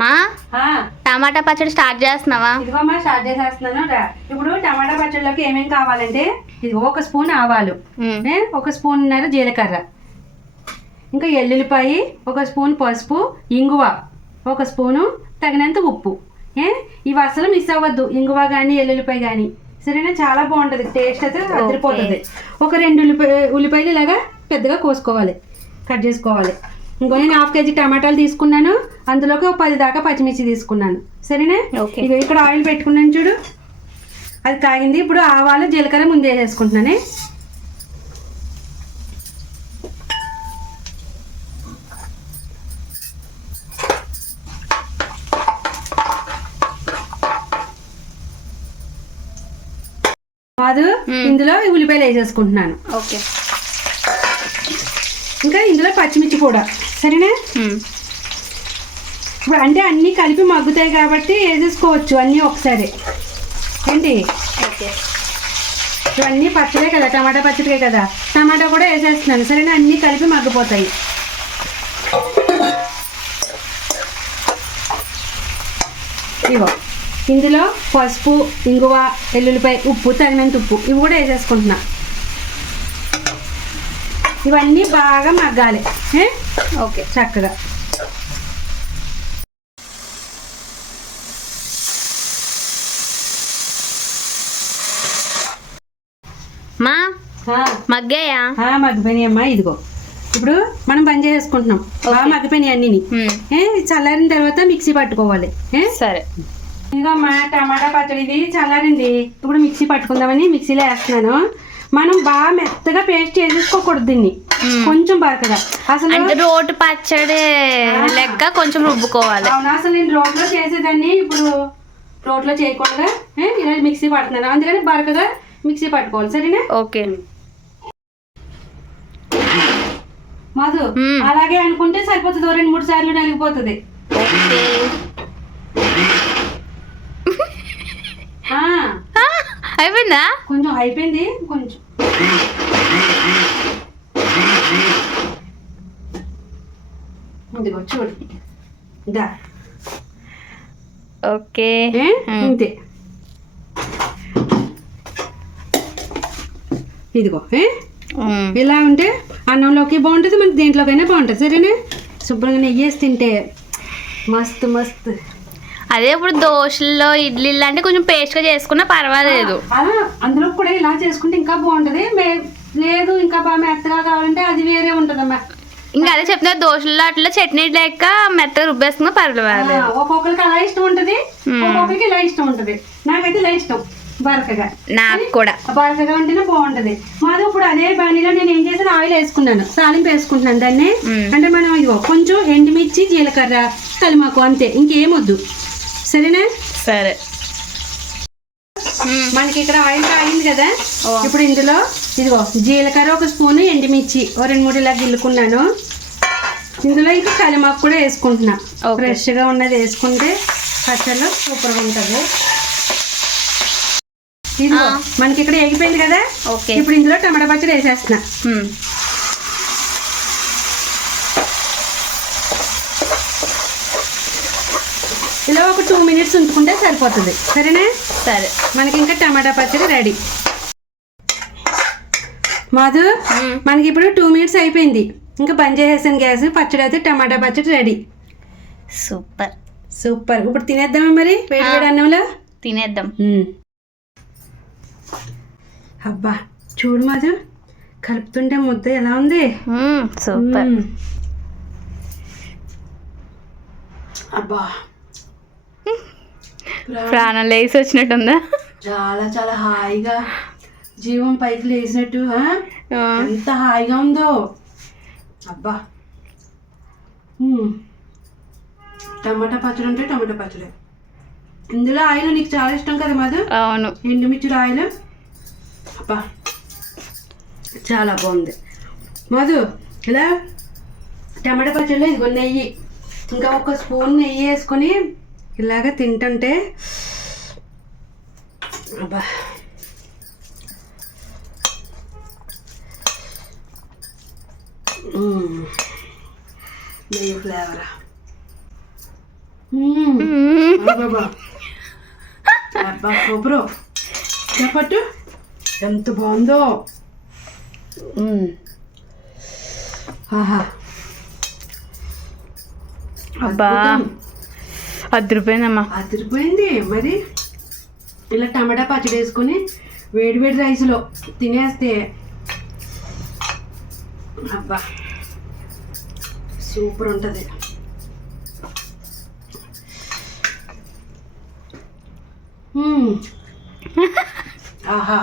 మా టమాటా పచ్చడి స్టార్ట్ చేస్తున్నావా? ఇదిగోమ్మా స్టార్ట్ చేసేస్తున్నాను. ఇప్పుడు టమాటా పచ్చడిలోకి ఏమేమి కావాలంటే ఇది 1 స్పూన్ ఆవాలు, 1 స్పూన్నర జీలకర్ర, ఇంకా ఎల్లుల్లిపాయ, 1 స్పూన్ పసుపు, ఇంగువ 1 స్పూను, తగినంత ఉప్పు. ఇవి అసలు మిస్ అవ్వద్దు, ఇంగువ కానీ ఎల్లుల్లిపాయ కానీ. సరేనా? చాలా బాగుంటుంది, టేస్ట్ అయితే అదిరిపోతుంది. ఒక 2 ఉల్లిపాయలు ఇలాగా పెద్దగా కోసుకోవాలి, కట్ చేసుకోవాలి. ఇంకో నేను 1/2 కేజీ టమాటాలు తీసుకున్నాను, అందులోకి 10 దాకా పచ్చిమిర్చి తీసుకున్నాను. సరేనా? ఇక ఇక్కడ ఆయిల్ పెట్టుకున్నాను చూడు, అది కాగింది. ఇప్పుడు ఆవాలు జీలకర్ర ముందే వేసేసుకుంటున్నానే. కాదు, ఇందులో ఉల్లిపాయలు వేసేసుకుంటున్నాను. ఓకే. ఇంకా ఇందులో పచ్చిమిర్చి కూడా. సరేనా? ఇప్పుడు అంటే అన్నీ కలిపి మగ్గుతాయి కాబట్టి వేసేసుకోవచ్చు అన్నీ ఒకసారి. ఏంటి, ఇవన్నీ పచ్చడే కదా, టమాటా పచ్చడే కదా, టమాటా కూడా వేసేస్తున్నాను. సరేనా? అన్నీ కలిపి మగ్గిపోతాయి. ఇవో ఇందులో పసుపు, ఇంగువ, ఎల్లుల్లిపాయ, ఉప్పు, తగినంత ఉప్పు, ఇవి కూడా వేసేసుకుంటున్నా. ఇవన్నీ బాగా మగ్గాలి. ఓకే, చక్కగా. మా మగ్గాయా? మగ్గిపోయినాయి అమ్మా. ఇదిగో ఇప్పుడు మనం బంద్ చేసుకుంటున్నాం. బాగా మగ్గిపోయినాయి అన్నీ. చల్లారిన తర్వాత మిక్సీ పట్టుకోవాలి. సరే. ఇదిగో అమ్మా టమాటా పచ్చడి ఇది చల్లారింది. ఇప్పుడు మిక్సీ పట్టుకుందామని మిక్సీలో వేస్తున్నాను. మనం బాగా మెత్తగా పేస్ట్ చేసేసుకోకూడదు దీన్ని, కొంచెం బాగా. అసలు రోడ్డు పచ్చడి లెక్క కొంచెం రుబ్బుకోవాలి. అవునా? అసలు నేను రోడ్లో చేసేదాన్ని, ఇప్పుడు రోడ్లో చేయకుండా ఇలా మిక్సీ పడుతున్నాను. అందుకని బరకగా మిక్సీ పట్టుకోవాలి. సరేనా? ఓకే. మధు అలాగే అనుకుంటే సరిపోతుంది, 2-3 సార్లు నలిగిపోతుంది. అయిపోయిందా? కొంచెం అయిపోయింది, కొంచెం. ఇదిగో చూడు. ఓకే, అంతే. ఇదిగో ఇలా ఉంటే అన్నంలోకి బాగుంటుంది, మనకి దేంట్లోకైనా బాగుంటుంది. సరేనా? శుభ్రంగా నెయ్యి వేసి తింటే మస్తు మస్తు. అదే ఇప్పుడు దోశల్లో, ఇడ్లీలు అంటే కొంచెం పేస్ట్గా చేసుకున్నా పర్వాలేదు. అలా అందులో కూడా ఇలా చేసుకుంటే ఇంకా బాగుంటుంది. లేదు ఇంకా బాగా మెత్తగా కావాలంటే అది వేరే ఉంటుందమ్మా. ఇంకా అదే చెప్తున్నా, దోశల్లో అట్లా చట్నీ లెక్క మెత్తగా రుబ్బేసుకున్నా పర్వాలేదు. ఒక్కొక్కరికి అలా ఇష్టం ఉంటుంది, ఒక్కొక్కరికి ఇలా ఇష్టం ఉంటుంది. నాకైతే ఇలా ఇష్టం, బరకగా. నాకు కూడా బరకగా ఉంటేనే బాగుంటది. మాది ఇప్పుడు అదే బాణీలో నేను ఏం చేసాను, ఆయిల్ వేసుకున్నాను, తాలింపు వేసుకుంటున్నాను దాన్ని. అంటే మనం ఇదిగో కొంచెం ఎండుమిర్చి, జీలకర్ర, కలిమాకు, అంతే, ఇంకేమొద్దు. సరేనా? సరే. మనకి ఇక్కడ ఆయిల్ కాగింది కదా, ఇప్పుడు ఇందులో ఇదిగో జీలకర్ర 1 స్పూన్, ఎండుమిర్చి 2-3 ఇలా గిల్లుకున్నాను. ఇందులో ఇంకా కలిమాకు కూడా వేసుకుంటున్నా. ఫ్రెష్గా ఉన్నది వేసుకుంటే పచ్చళ్ళు సూపర్గా ఉంటుంది. ఇది మనకి ఇక్కడ ఎగిపోయింది కదా. ఇప్పుడు ఇందులో టమాటా పచ్చడి వేసేస్తున్నా. ఇలా ఒక 2 మినిట్స్ ఉంచుకుంటే సరిపోతుంది. సరేనా? సరే. మనకి ఇంకా టమాటా పచ్చడి రెడీ. మాధు మనకి ఇప్పుడు 2 మినిట్స్ అయిపోయింది. ఇంకా బంద్ చేసేసాను గ్యాస్. పచ్చడి అయితే టమాటా పచ్చడి రెడీ. Super super. ఇప్పుడు తినేద్దామా మరి వేడి వేడి అన్నంలో? తినేద్దాం. అబ్బా చూడు మాధు, కలుపుతుంటే ముద్ద ఎలా ఉంది. సూపర్. అబ్బా ప్రాణం లేచి వచ్చినట్టుందా? చాలా చాలా హాయిగా, జీవం పైకి లేచినట్టు. ఎంత హాయిగా ఉందో. అబ్బా టమాటా పచ్చడి అంటే టమాటా పచ్చడి. ఇందులో ఆయిల్ నీకు చాలా ఇష్టం కదా మాధు? అవును. ఎండుమిర్చి ఆయిల్. అబ్బా చాలా బాగుంది మధు. ఇలా టమాటా పచ్చడిలో ఇదిగో నెయ్యి, ఇంకా 1 స్పూన్ నెయ్యి వేసుకొని ఇలాగ తింటుంటే అబ్బా నెయ్యి ఫ్లేవర్. బాబా అబ్బా సూపరు చెప్పట్టు ఎంత బాగుందో. ఆహా అబ్బా అదిరిపోయిందమ్మా. అదిరిపోయింది. మరి ఇలా టమాటా పచ్చడి వేసుకొని వేడి వేడి రైస్లో తినేస్తే అబ్బా సూపర్ ఉంటుంది. ఆహా